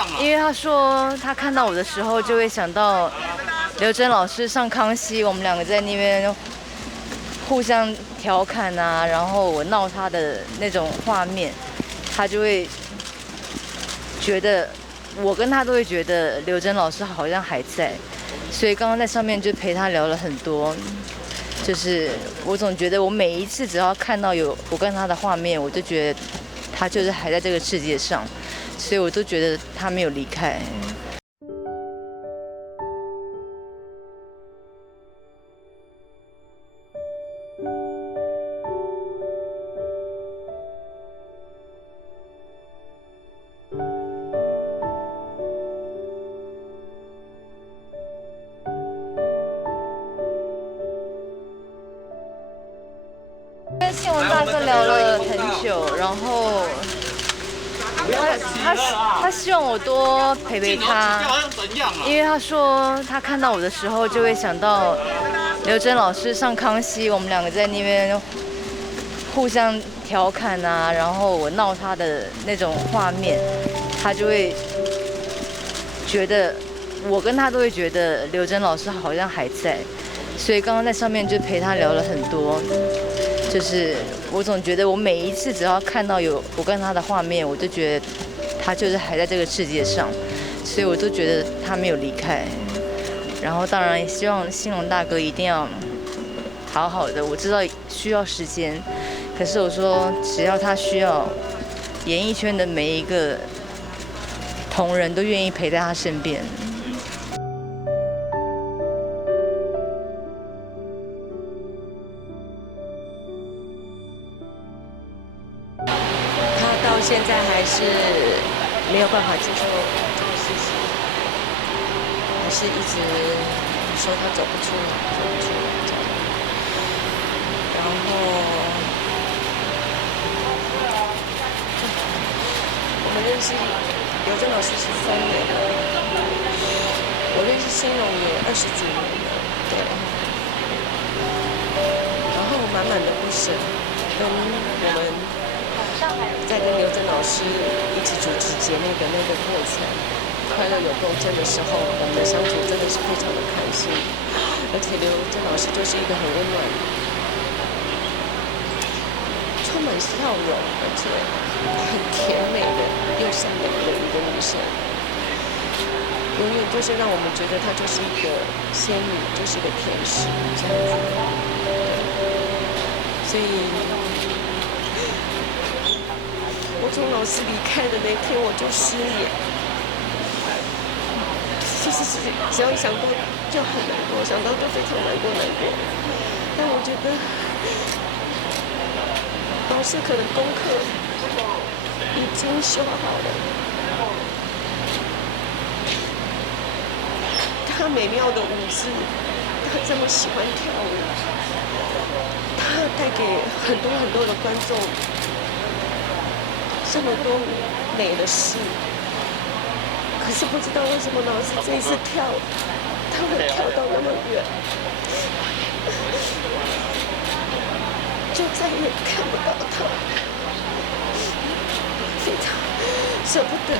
样啊？因为他说他看到我的时候就会想到刘真老师上康熙，我们两个在那边互相调侃啊，然后我闹他的那种画面，他就会觉得我跟他都会觉得刘真老师好像还在，所以刚刚在上面就陪他聊了很多。就是我总觉得我每一次只要看到有我跟他的画面，我就觉得他就是还在这个世界上，所以我都觉得他没有离开。跟新闻大哥聊了很久，然后他希望我多陪陪他，因为他说他看到我的时候就会想到刘真老师上康熙，我们两个在那边互相调侃啊，然后我闹他的那种画面，他就会觉得我跟他都会觉得刘真老师好像还在，所以刚刚在上面就陪他聊了很多。就是我总觉得我每一次只要看到有我跟他的画面，我就觉得他就是还在这个世界上，所以我都觉得他没有离开。然后当然也希望兴隆大哥一定要好好的，我知道需要时间，可是我说只要他需要，演艺圈的每一个同仁都愿意陪在他身边。到现在还是没有办法接受这个事情，还是一直说他走不出来，走不出来这样。然后我们认识刘真老师13年了，我认识兴隆也20几年了，对。然后满满的不舍，跟我们。在跟刘真老师一起主持节目的那个过程，快乐有共振的时候，我们的相处真的是非常的开心。而且刘真老师就是一个很温暖、充满笑容，而且很甜美的又善良的一个女生，永远就是让我们觉得她就是一个仙女，就是一个天使这样子。所以。我从老师离开的那天，我就失眠，就是只要一想到就很难过，想到就非常难过。但我觉得老师可能功课已经修好了，他美妙的舞姿，他这么喜欢跳舞，他带给很多的观众。这么多美的事，可是不知道为什么老师这一次跳，他会跳到那么远，就再也看不到他，非常舍不得。